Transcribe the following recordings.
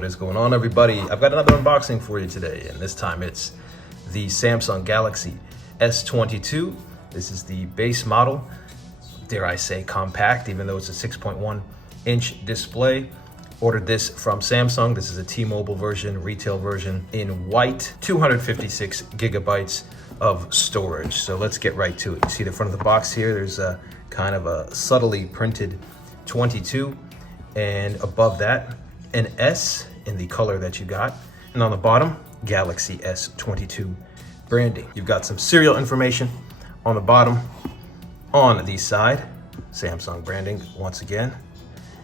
What is going on, everybody? I've got another unboxing for you today, and this time it's the Samsung Galaxy S22. This is the base model, dare I say compact, even though it's a 6.1-inch display. Ordered this from Samsung. This is a T-Mobile version, retail version in white, 256 gigabytes of storage. So let's get right to it. You see the front of the box here, there's a kind of a subtly printed 22, and above that, an S in the color that you got. And on the bottom, Galaxy S22 branding. You've got some serial information on the bottom. On the side, Samsung branding once again.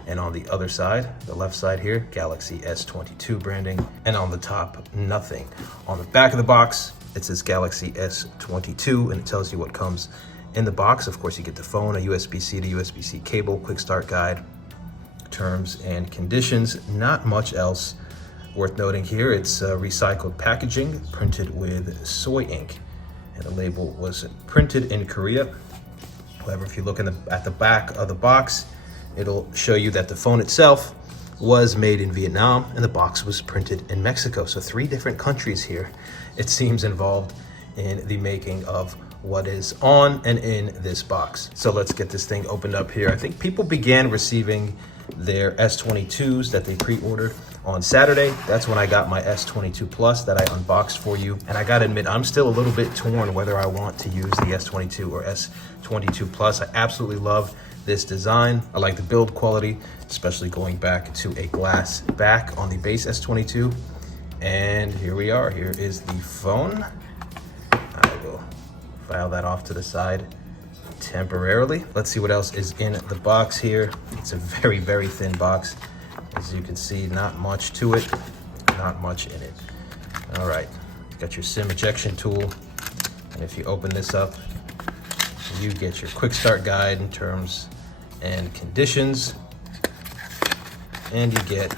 And on the other side, the left side here, Galaxy S22 branding. And on the top, nothing. On the back of the box, it says Galaxy S22, and it tells you what comes in the box. Of course, you get the phone, a USB-C to USB-C cable, quick start guide, terms and conditions. Not much else worth noting here. It's recycled packaging, printed with soy ink, and the label was printed in Korea. However, if you look at the back of the box, it'll show you that the phone itself was made in Vietnam and the box was printed in Mexico. So 3 different countries here, it seems, involved in the making of what is on and in this box. So let's get this thing opened up here. I think people began receiving their S22s that they pre-ordered on Saturday. That's when I got my S22 Plus that I unboxed for you. And I gotta admit, I'm still a little bit torn whether I want to use the S22 or S22 Plus. I absolutely love this design. I like the build quality, especially going back to a glass back on the base S22. And here we are. Here is the phone. I will file that off to the side temporarily. Let's see what else is in the box here. It's a very, very thin box. As you can see, not much to it, not much in it. All right, you got your SIM ejection tool. And if you open this up, you get your quick start guide in terms and conditions, and you get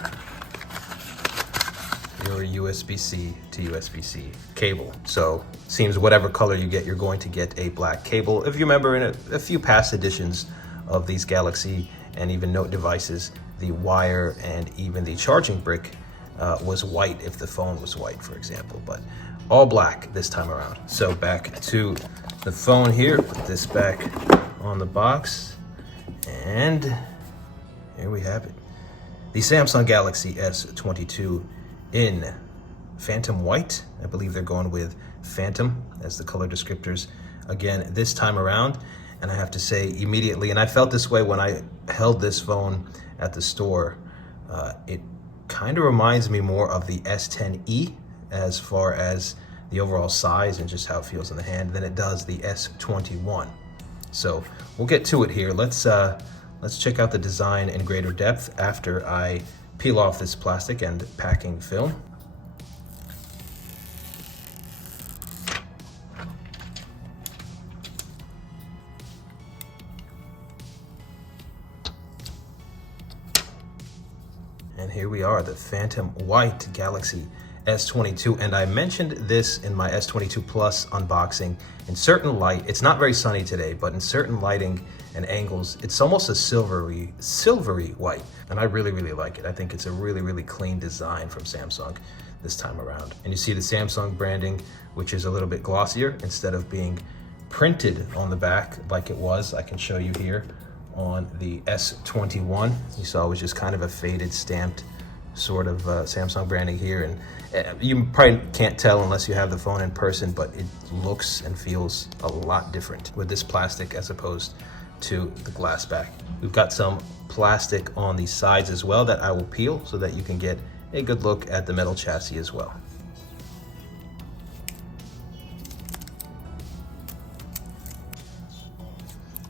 your USB-C to USB-C cable. So seems whatever color you get, you're going to get a black cable. If you remember, in a few past editions of these Galaxy and even Note devices, the wire and even the charging brick was white if the phone was white, for example, but all black this time around. So back to the phone here, put this back on the box, and here we have it. The Samsung Galaxy S22 in Phantom White. I believe they're going with Phantom as the color descriptors again this time around. And I have to say immediately, and I felt this way when I held this phone at the store, it kind of reminds me more of the S10e as far as the overall size and just how it feels in the hand than it does the S21. So we'll get to it here. Let's check out the design in greater depth after I peel off this plastic and packing film. And here we are, the Phantom White Galaxy S22. And I mentioned this in my S22 Plus unboxing. In certain light, it's not very sunny today, but in certain lighting and angles, it's almost a silvery white. And I really, really like it. I think it's a really, really clean design from Samsung this time around. And you see the Samsung branding, which is a little bit glossier instead of being printed on the back like it was. I can show you here on the S21. You saw it was just kind of a faded stamped sort of Samsung branding here, and you probably can't tell unless you have the phone in person, but it looks and feels a lot different with this plastic as opposed to the glass back. We've got some plastic on the sides as well that I will peel so that you can get a good look at the metal chassis as well.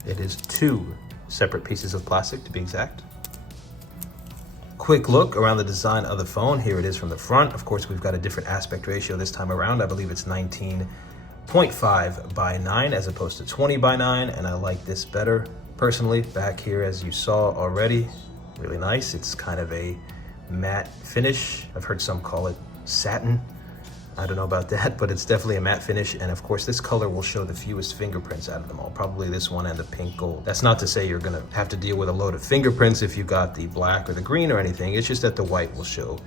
It is 2 separate pieces of plastic to be exact. Quick look around the design of the phone. Here it is from the front. Of course, we've got a different aspect ratio this time around. I believe it's 19.5 by 9 as opposed to 20 by 9, and I like this better personally. Back here, as you saw already, really nice. It's kind of a matte finish. I've heard some call it satin. I don't know about that, but it's definitely a matte finish. And of course, this color will show the fewest fingerprints out of them all. Probably this one and the pink gold. That's not to say you're gonna have to deal with a load of fingerprints if you got the black or the green or anything. It's just that the white will show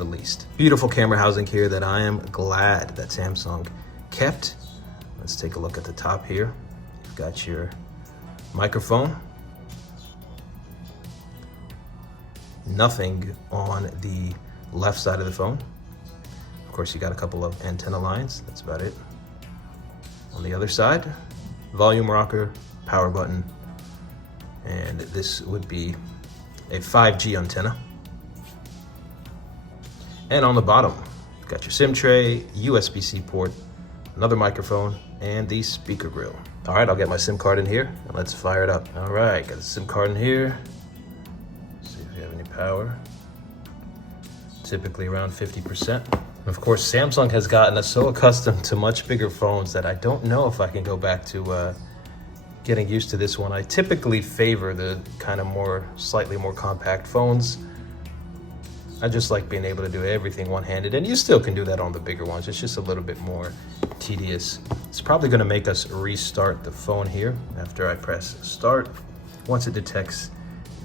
the least. Beautiful camera housing here that I am glad that Samsung kept. Let's take a look at the top here. You've got your microphone. Nothing on the left side of the phone. Of course, you got a couple of antenna lines. That's about it. On the other side, volume rocker, power button, and this would be a 5G antenna. And on the bottom, you've got your SIM tray, USB-C port, another microphone, and the speaker grill. All right, I'll get my SIM card in here and let's fire it up. All right, got the SIM card in here. See if we have any power. Typically around 50%. Of course, Samsung has gotten us so accustomed to much bigger phones that I don't know if I can go back to getting used to this one. I typically favor the kind of slightly more compact phones. I just like being able to do everything one-handed, and you still can do that on the bigger ones. It's just a little bit more tedious. It's probably gonna make us restart the phone here after I press start, once it detects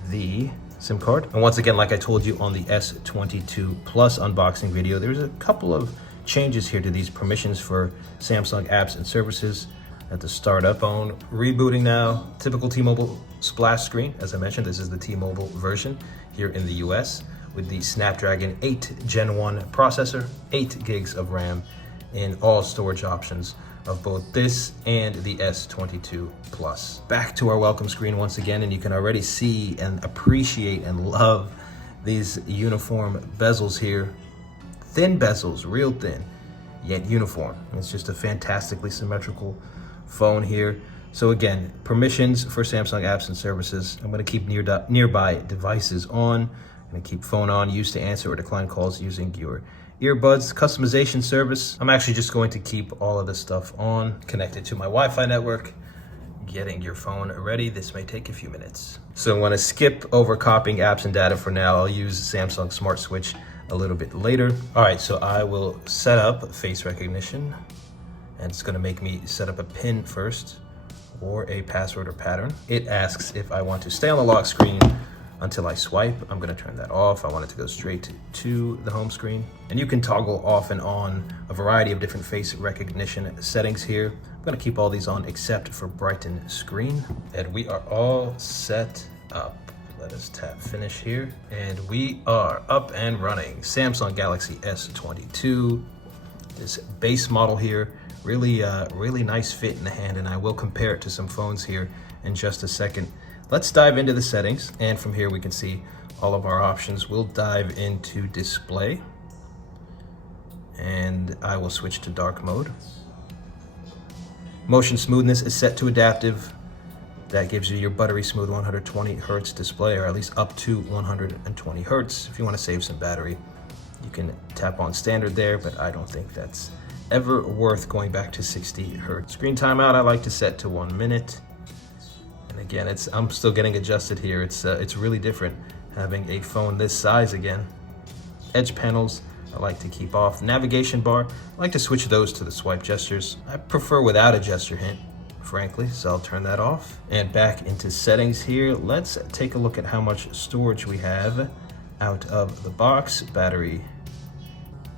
the SIM card. And once again, like I told you on the S22 Plus unboxing video, there's a couple of changes here to these permissions for Samsung apps and services. At the startup phone, rebooting now, typical T-Mobile splash screen. As I mentioned, this is the T-Mobile version here in the US with the Snapdragon 8 Gen 1 processor, 8 gigs of RAM, and all storage options of both this and the S22 Plus. Back to our welcome screen once again, and you can already see and appreciate and love these uniform bezels here. Thin bezels, real thin, yet uniform. It's just a fantastically symmetrical phone here. So again, permissions for Samsung apps and services. I'm gonna keep nearby devices on. I'm gonna keep phone on, used to answer or decline calls using your earbuds. Customization service, I'm actually just going to keep all of this stuff on, connected to my Wi-Fi network. Getting your phone ready, this may take a few minutes. So I'm gonna skip over copying apps and data for now. I'll use Samsung Smart Switch a little bit later. All right, so I will set up face recognition, and it's gonna make me set up a PIN first, or a password or pattern. It asks if I want to stay on the lock screen until I swipe. I'm gonna turn that off. I want it to go straight to the home screen. And you can toggle off and on a variety of different face recognition settings here. I'm gonna keep all these on except for brighten screen. And we are all set up. Let us tap finish here. And we are up and running. Samsung Galaxy S22, this base model here. Really nice fit in the hand, and I will compare it to some phones here in just a second. Let's dive into the settings, and from here we can see all of our options. We'll dive into display, and I will switch to dark mode. Motion smoothness is set to adaptive. That gives you your buttery smooth 120 Hertz display, or at least up to 120 Hertz. If you want to save some battery, you can tap on standard there, but I don't think that's ever worth going back to 60 Hertz. Screen timeout, I like to set to 1 minute. And again, I'm still getting adjusted here. It's really different having a phone this size again. Edge panels, I like to keep off. Navigation bar, I like to switch those to the swipe gestures. I prefer without a gesture hint, frankly, so I'll turn that off. And back into settings here, let's take a look at how much storage we have out of the box. Battery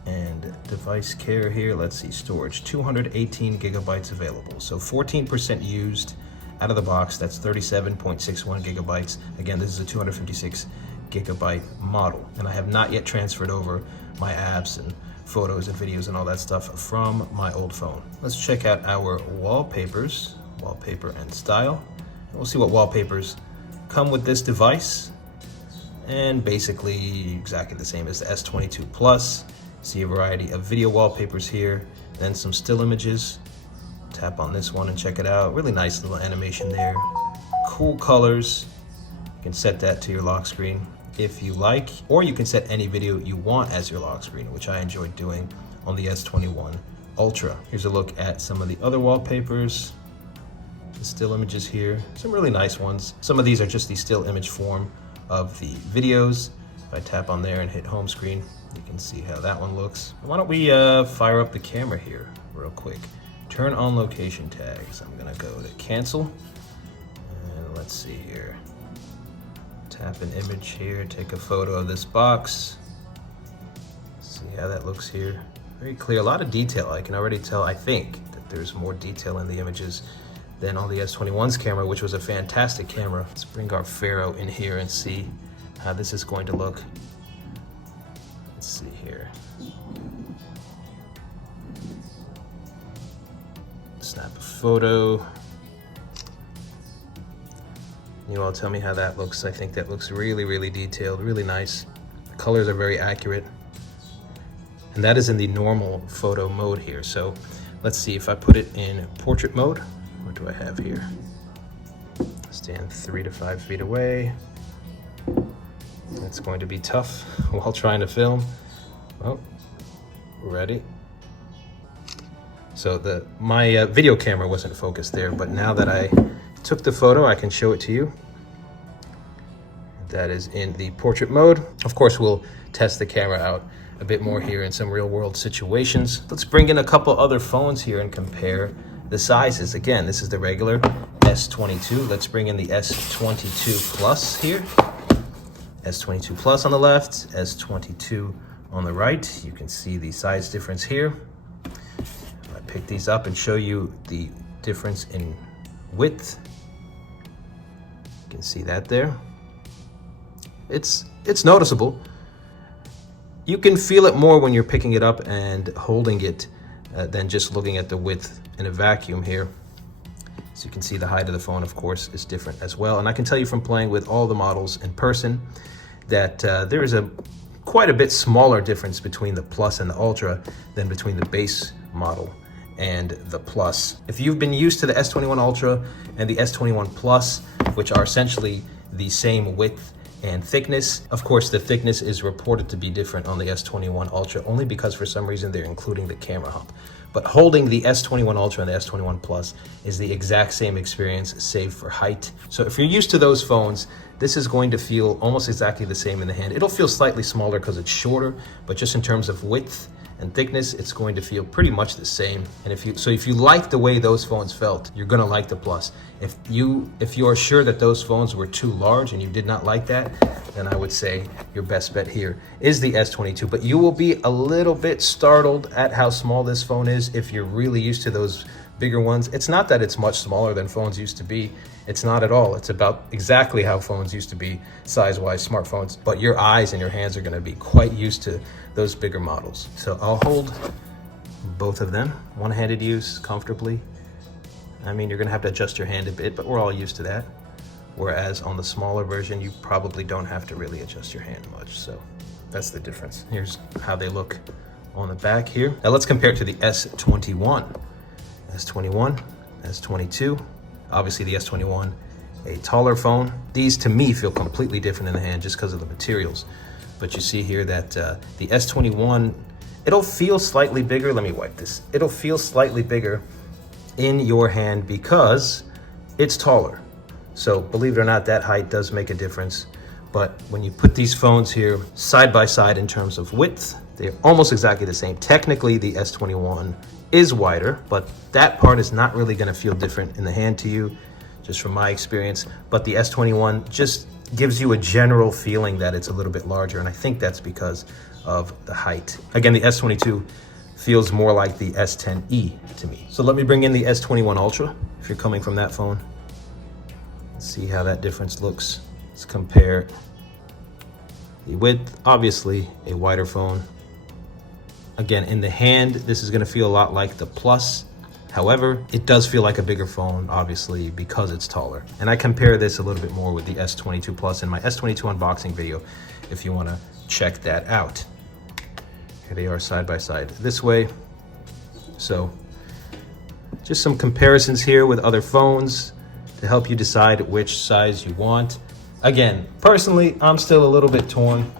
and device care here. Let's see, storage, 218 gigabytes available. So 14% used out of the box. That's 37.61 gigabytes. Again, this is a 256 gigabyte model. And I have not yet transferred over my apps and photos and videos and all that stuff from my old phone. Let's check out our wallpapers, wallpaper and style. And we'll see what wallpapers come with this device. And basically exactly the same as the S22 Plus. See a variety of video wallpapers here, then some still images. Tap on this one and check it out. Really nice little animation there. Cool colors. You can set that to your lock screen if you like, or you can set any video you want as your lock screen, which I enjoyed doing on the S21 Ultra. Here's a look at some of the other wallpapers. The still images here, some really nice ones. Some of these are just the still image form of the videos. If I tap on there and hit home screen, you can see how that one looks. Why don't we fire up the camera here real quick. Turn on location tags. I'm gonna go to cancel. And let's see here. Tap an image here, take a photo of this box. See how that looks here. Very clear, a lot of detail. I can already tell, I think, that there's more detail in the images than on the S21's camera, which was a fantastic camera. Let's bring our Pharaoh in here and see how this is going to look. Let's see here. Snap a photo. You all tell me how that looks. I think that looks really, really detailed, really nice. The colors are very accurate. And that is in the normal photo mode here. So let's see if I put it in portrait mode. What do I have here? Stand 3 to 5 feet away. That's going to be tough while trying to film. Oh, ready. So my video camera wasn't focused there, but now that I took the photo, I can show it to you. That is in the portrait mode. Of course, we'll test the camera out a bit more here in some real world situations. Let's bring in a couple other phones here and compare the sizes. Again, this is the regular S22. Let's bring in the S22 Plus here. S22 Plus on the left, S22 on the right. You can see the size difference here. I pick these up and show you the difference in width. You can see that there. It's noticeable. You can feel it more when you're picking it up and holding it than just looking at the width in a vacuum here. So you can see the height of the phone, of course, is different as well. And I can tell you from playing with all the models in person that there is quite a bit smaller difference between the Plus and the Ultra than between the base model and the Plus. If you've been used to the S21 Ultra and the S21 Plus, which are essentially the same width and thickness, of course the thickness is reported to be different on the S21 Ultra only because for some reason they're including the camera hump. But holding the S21 Ultra and the S21 Plus is the exact same experience, save for height. So if you're used to those phones, this is going to feel almost exactly the same in the hand. It'll feel slightly smaller because it's shorter, but just in terms of width and thickness, it's going to feel pretty much the same. And if you like the way those phones felt, you're gonna like the Plus. If you are sure that those phones were too large and you did not like that, then I would say your best bet here is the S22. But you will be a little bit startled at how small this phone is if you're really used to those bigger ones. It's not that it's much smaller than phones used to be. It's not at all. It's about exactly how phones used to be size-wise, smartphones. But your eyes and your hands are gonna be quite used to those bigger models. So I'll hold both of them, one-handed use comfortably. I mean, you're gonna have to adjust your hand a bit, but we're all used to that. Whereas on the smaller version, you probably don't have to really adjust your hand much. So that's the difference. Here's how they look on the back here. Now let's compare it to the S21. S21, S22. Obviously the S21, a taller phone. These to me feel completely different in the hand just because of the materials. But you see here that the S21, it'll feel slightly bigger. Let me wipe this. It'll feel slightly bigger in your hand because it's taller. So believe it or not, that height does make a difference. But when you put these phones here side by side in terms of width, they're almost exactly the same. Technically, the S21 is wider, but that part is not really gonna feel different in the hand to you, just from my experience. But the S21 just gives you a general feeling that it's a little bit larger, and I think that's because of the height. Again, the S22 feels more like the S10e to me. So let me bring in the S21 Ultra, if you're coming from that phone. Let's see how that difference looks. Let's compare the width, obviously a wider phone. Again, in the hand, this is gonna feel a lot like the Plus. However, it does feel like a bigger phone, obviously, because it's taller. And I compare this a little bit more with the S22 Plus in my S22 unboxing video, if you wanna check that out. Here they are side by side this way. So, just some comparisons here with other phones to help you decide which size you want. Again, personally, I'm still a little bit torn.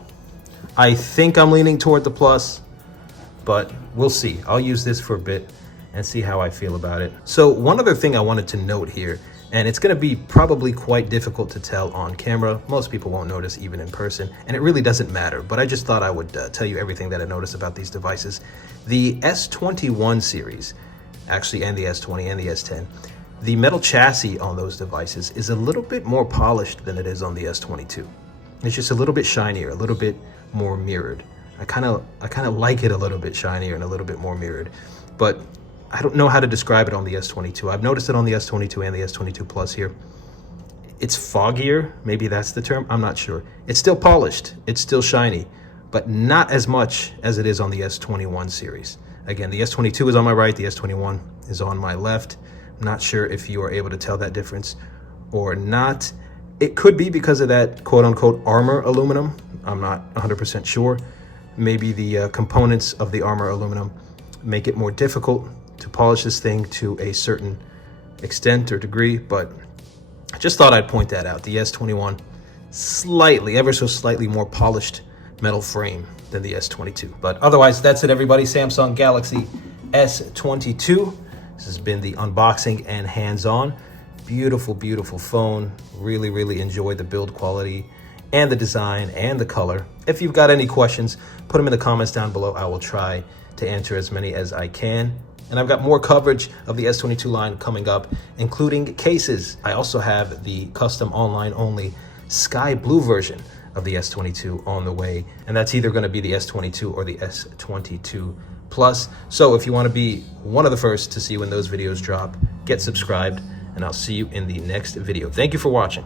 I think I'm leaning toward the Plus, but we'll see. I'll use this for a bit and see how I feel about it. So one other thing I wanted to note here, and it's gonna be probably quite difficult to tell on camera. Most people won't notice even in person, and it really doesn't matter, but I just thought I would tell you everything that I noticed about these devices. The S21 series, actually, and the S20 and the S10, the metal chassis on those devices is a little bit more polished than it is on the S22. It's just a little bit shinier, a little bit more mirrored. I kind of like it a little bit shinier and a little bit more mirrored, but I don't know how to describe it on the S22. I've noticed it on the S22 and the S22 Plus here. It's foggier, maybe that's the term, I'm not sure. It's still polished, it's still shiny, but not as much as it is on the S21 series. Again, the S22 is on my right, the S21 is on my left. I'm not sure if you are able to tell that difference or not. It could be because of that quote-unquote armor aluminum. I'm not 100% sure. Maybe the components of the armor aluminum make it more difficult to polish this thing to a certain extent or degree, but I just thought I'd point that out. The S21, slightly, ever so slightly more polished metal frame than the S22. But otherwise, that's it, everybody. Samsung Galaxy S22. This has been the unboxing and hands-on. Beautiful, beautiful phone. Really, really enjoyed the build quality and the design and the color. If you've got any questions, put them in the comments down below. I will try to answer as many as I can. And I've got more coverage of the S22 line coming up, including cases. I also have the custom online only sky blue version of the S22 on the way. And that's either going to be the S22 or the S22 Plus. So if you want to be one of the first to see when those videos drop, get subscribed, and I'll see you in the next video. Thank you for watching.